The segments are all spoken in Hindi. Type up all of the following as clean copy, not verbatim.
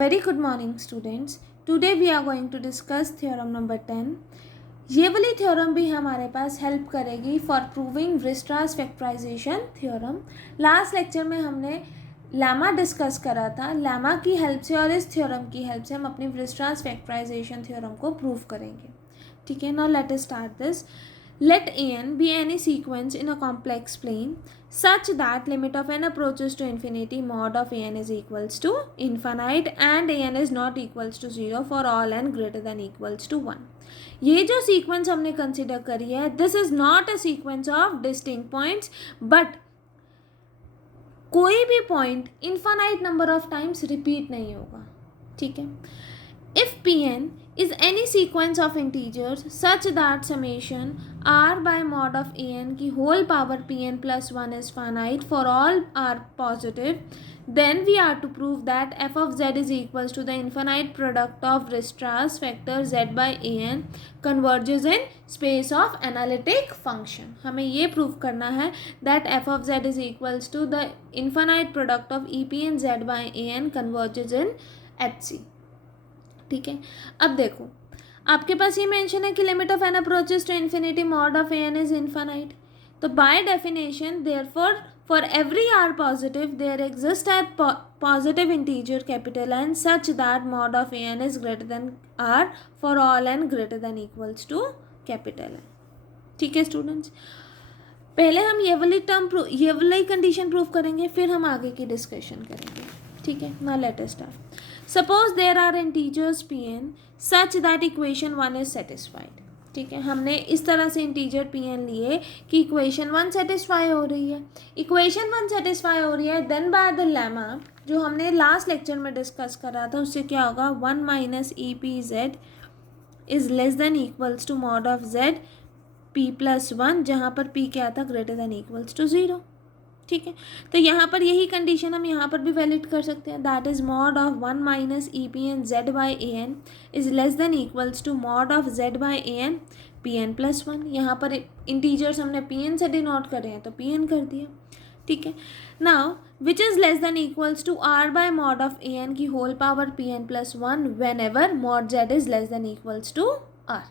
Very good morning students. Today we are going to discuss theorem number 10. ये वाली थ्योरम भी हमारे पास हेल्प करेगी for proving Weierstrass factorization theorem. Last lecture में हमने लैमा डिस्कस करा था. लैमा की हेल्प से और इस थ्योरम की हेल्प से हम अपनी वीयरस्ट्रास फैक्टराइजेशन थ्योरम को प्रूव करेंगे. ठीक है, now let us start this. Let an be any sequence in a complex plane such that limit of n approaches to infinity mod of an is equals to infinite and an is not equals to 0 for all n greater than equals to 1. ये जो सीक्वेंस हमने कंसिडर करी है, this is not a sequence of distinct points, but कोई भी point infinite number of times repeat नहीं होगा. ठीक है. If Pn is any sequence of integers such that summation r by mod of an की whole power Pn plus 1 is finite for all r positive, then we are to prove that f of z is equals to the infinite product of Weierstrass factor z by an converges in space of analytic function. हमें ये प्रूव करना है that f of z is equals to the infinite product of Epn z by an converges in HC. ठीक है. अब देखो, आपके पास ये मेंशन है कि limit of n approaches to infinity mod of n is infinite. तो by definition therefore for every r positive there exist a positive integer capital N such that mod of n is greater than r for all n greater than equals to capital N. ठीक है स्टूडेंट्स, पहले हम ये वाली कंडीशन प्रूव करेंगे, फिर हम आगे की डिस्कशन करेंगे. ठीक है. Now let us start. Suppose there are integers Pn such that equation 1 is satisfied. ठीक है, हमने इस तरह से इंटीजर Pn लिए कि इक्वेशन 1 सेटिस्फाई हो रही है. इक्वेशन 1 सेटिस्फाई हो रही है, देन बाय द लेमा जो हमने लास्ट लेक्चर में डिस्कस करा था, उससे क्या होगा, 1 minus e p z is less than equals to mod of z p plus 1, जहाँ पर पी क्या था, ग्रेटर देन इक्वल्स टू 0. ठीक है. तो यहाँ पर यही कंडीशन हम यहाँ पर भी वैलिड कर सकते हैं. That is mod of 1 minus e p n z by a n is less than equals to mod of z by a n p n plus 1. यहाँ पर इंटीजर्स हमने पी एन से डिनोट करे हैं तो पी एन कर दिया. ठीक है. Now which is less than equals to r by mod of a n की whole power p n plus 1 whenever mod z is less than equals to r.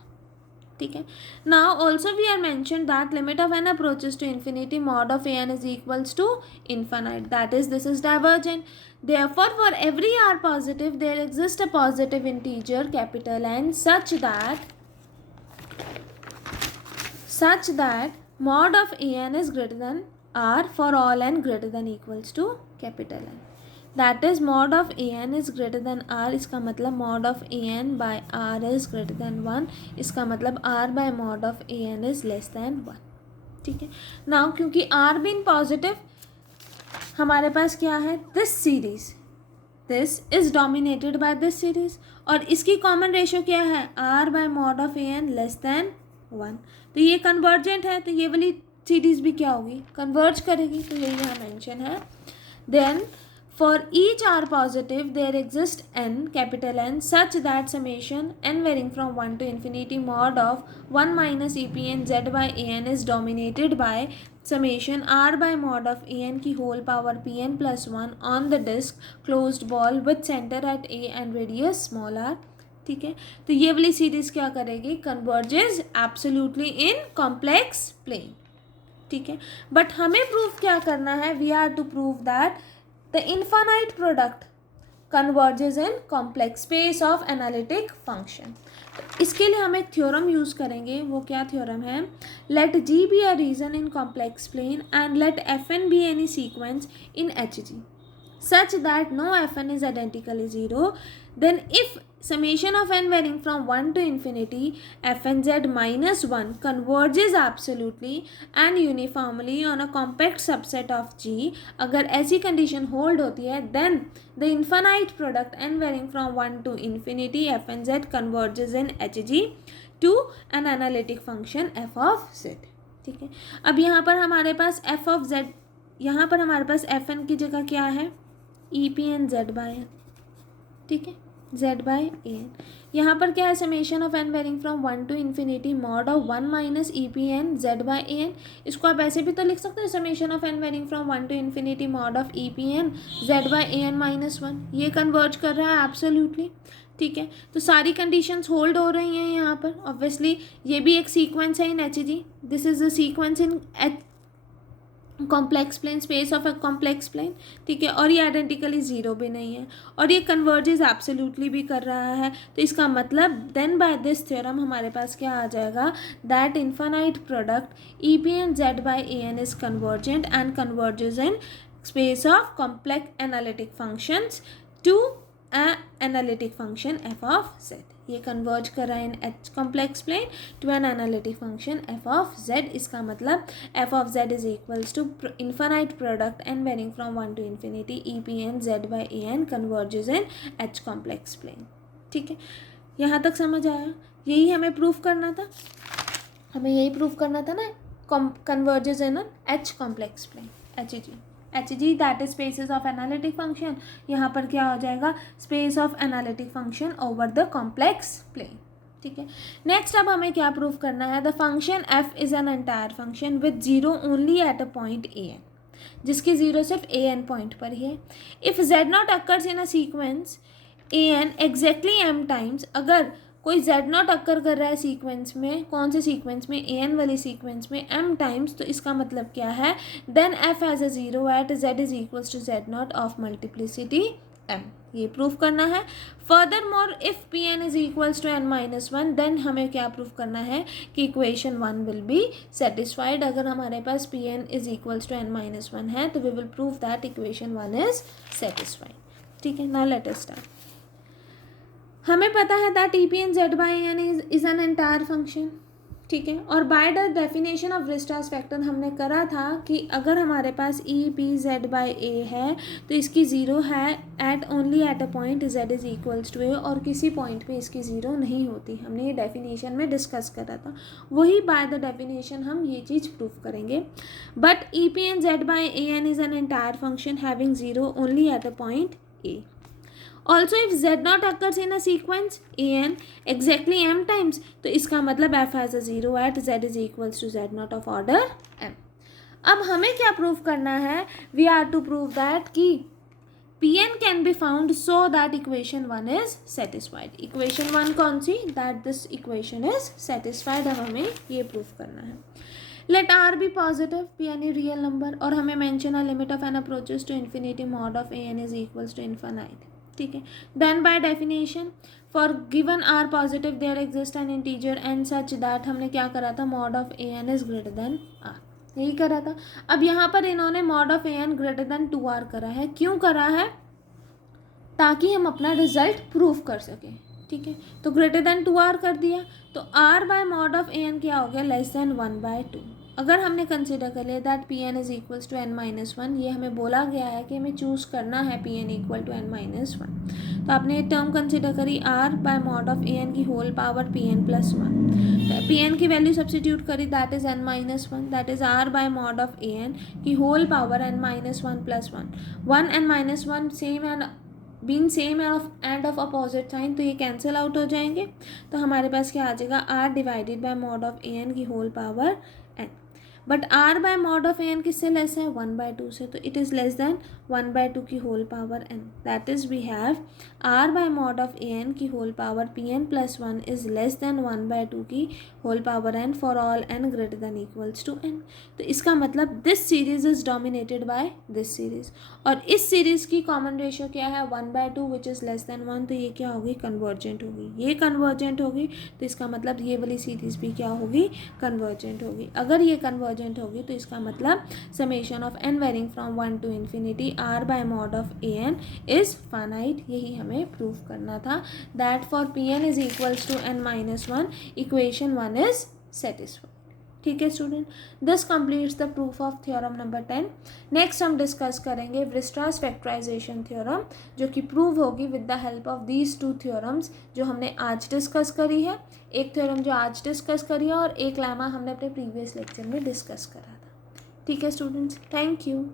ठीक है. Now also we are mention that limit of n approaches to infinity mod of n is equals to infinite. That is this is divergent. Therefore for every r positive there exists a positive integer capital N such that mod of an is greater than r for all n greater than equals to capital N. That is mod of a n is greater than r. इसका मतलब mod of a n by r is greater than 1. इसका मतलब r by mod of a n is less than 1. ठीक है. नाउ क्योंकि आर बीइंग पॉजिटिव हमारे पास क्या है, this series, this is dominated by this series, और इसकी कॉमन रेशियो क्या है, r by mod of a n less than 1. तो ये कन्वर्जेंट है, तो ये वाली सीरीज भी क्या होगी, कन्वर्ज करेगी. तो यही यहाँ मेंशन है. Then for each r positive there exists n capital N such that summation n varying from 1 to infinity mod of 1 minus EPN z by an is dominated by summation r by mod of an की whole power Pn plus 1 on the disk closed ball with center at A and radius small r. ठीक है. तो ये वाली सीरीज क्या करेगी, converges absolutely in complex plane. ठीक है. बट हमें प्रूव क्या करना है, we are to prove that the infinite product converges in complex space of analytic function. तो इसके लिए हम एक थ्योरम यूज़ करेंगे. वो क्या थ्योरम है, let G be a region in complex plane and let Fn be any sequence in Hg such that no Fn is identically 0, then if summation of n varying from 1 to infinity Fnz minus 1 converges absolutely and uniformly on a compact subset of G, अगर ऐसी condition hold होती है, then the infinite product n varying from 1 to infinity Fnz converges in Hg to an analytic function f of z. ठीक है. अब यहाँ पर हमारे पास f of z, यहाँ पर हमारे पास Fn की जगह क्या है, e p n z by n. ठीक है. Z by a n. यहाँ पर क्या है, summation of n varying from 1 to infinity mod of 1 minus e p n z by a n. इसको आप ऐसे भी तो लिख सकते हो, summation of n varying from 1 to infinity mod of e p n z by a n minus 1। ये कन्वर्ज कर रहा है एब्सोल्युटली, ठीक है। तो सारी कंडीशंस होल्ड हो रही हैं यहाँ पर। ऑब्वियसली ये भी एक सीक्वेंस है in h g, this is the sequence in h complex plane, space of a complex plane, ठीक है। और ये आइडेंटिकली ज़ीरो भी नहीं है, और ये कन्वर्जेस एब्सोल्युटली भी कर रहा है। तो इसका मतलब देन बाय दिस थ्योरम हमारे पास क्या आ जाएगा, that infinite product e p n z by a n is convergent and converges in space of complex analytic functions to analytic function f of z. ये कन्वर्ज कर रहा है in h complex plane to an analytic function f of z. इसका मतलब f of z is equals to infinite product n varying from 1 to infinity e p n z by a n converges in h complex plane, ठीक है। यहाँ तक समझ आया? यही हमें प्रूफ करना था, हमें यही प्रूफ करना था ना, converges in h complex plane, h g that is spaces of analytic function. यहाँ पर क्या हो जाएगा, space of analytic function over the complex plane, ठीक है। नेक्स्ट अब हमें क्या प्रूफ करना है, the function f is an entire function with zero only at a point a n, जिसकी जीरो सिर्फ ए एन पॉइंट पर ही है। If z naught occurs in a sequence A N exactly M times, अगर कोई जेड नॉट अक्कर कर रहा है सीक्वेंस में, कौन से सीक्वेंस में, ए एन वाली सीक्वेंस में एम टाइम्स, तो इसका मतलब क्या है, then f has a zero at z is equals to z naught of multiplicity m. ये प्रूफ करना है। Furthermore if p n is equals to n minus one, देन हमें क्या प्रूफ करना है कि इक्वेशन 1 विल बी सेटिस्फाइड। अगर हमारे पास p n is equals to n minus one है तो we will prove that equation 1 is satisfied, ठीक है। Now let us start. हमें पता है that E p n z by n is an entire function, ठीक है। और by the definition of Weierstrass factor हमने करा था कि अगर हमारे पास E p z by a है तो इसकी ज़ीरो है eight only at a point z is equals to a, और किसी पॉइंट पे इसकी ज़ीरो नहीं होती। हमने ये डेफिनेशन में डिस्कस करा था, वही बाय द डेफिनेशन हम ये चीज़ प्रूफ करेंगे। But e p n z by a n is an entire function having zero only at a point a. Also if z not occurs in a sequence an exactly m times, तो इसका मतलब f has a zero at z is equals to z not of order m। अब हमें क्या प्रूफ करना है, we are to prove that कि Pn can be found so that equation 1 is satisfied। equation 1 कौन सी, that this equation is satisfied। अब हमें ये प्रूफ करना है। Let r be positive, Pn is real number, और हमें mention a limit of n approaches to infinity mod of an is equals to infinite, ठीक है। Then by definition for given r positive there exist an integer and such that, हमने क्या करा था, mod of a n is greater than r, यही करा था। अब यहाँ पर इन्होंने mod of a n greater than 2r करा है, क्यों करा है, ताकि हम अपना रिजल्ट प्रूफ कर सकें, ठीक है। तो ग्रेटर देन 2r कर दिया, तो r by mod of a n क्या हो गया, लेस देन 1/2। अगर हमने कंसिडर कर लिया that p n is equals to n minus one, ये हमें बोला गया है कि हमें चूज़ करना है p n equal to n minus one, तो आपने ये टर्म कंसिडर करी r by mod of a n की whole power p n plus one. P n की वैल्यू सब्सिट्यूट करी, that is n minus one, that is r by mod of a n की whole power n minus one plus one. One n minus one same and been same and of opposite sign, तो ये कैंसिल आउट हो जाएंगे। तो हमारे पास क्या आ जाएगा, r divided by mod of a n की whole power n. But r by mod of a n किससे लेस है, 1/2 से, तो इट इज़ लेस देन 1/2 की whole power n. That is we have r by mod of a n की whole power p n plus one is less than 1/2 की whole power n for all n greater than equals to n. तो इसका मतलब this series is dominated by this series, और इस सीरीज की कॉमन रेशियो क्या है, 1/2 विच इज़ लेस देन 1, तो ये क्या होगी, कन्वर्जेंट होगी। ये कन्वर्जेंट होगी तो इसका मतलब ये वाली सीरीज भी क्या होगी, कन्वर्जेंट होगी। अगर ये कन्वर्जेंट होगी तो इसका मतलब summation of n varying from 1 to infinity r by mod of a n is finite। यही हमें प्रूफ करना था, that for p n is equals to n minus one equation 1 is satisfied, ठीक है student. This completes the proof of theorem number 10। Next हम डिस्कस करेंगे वीयरस्ट्रास फैक्टराइजेशन थ्योरम, जो कि प्रूव होगी with the help of these two theorems जो हमने आज डिस्कस करी है। एक थ्योरम जो आज डिस्कस करी है और एक लेमा हमने अपने प्रीवियस लेक्चर में डिस्कस करा था, ठीक है स्टूडेंट्स। Thank you.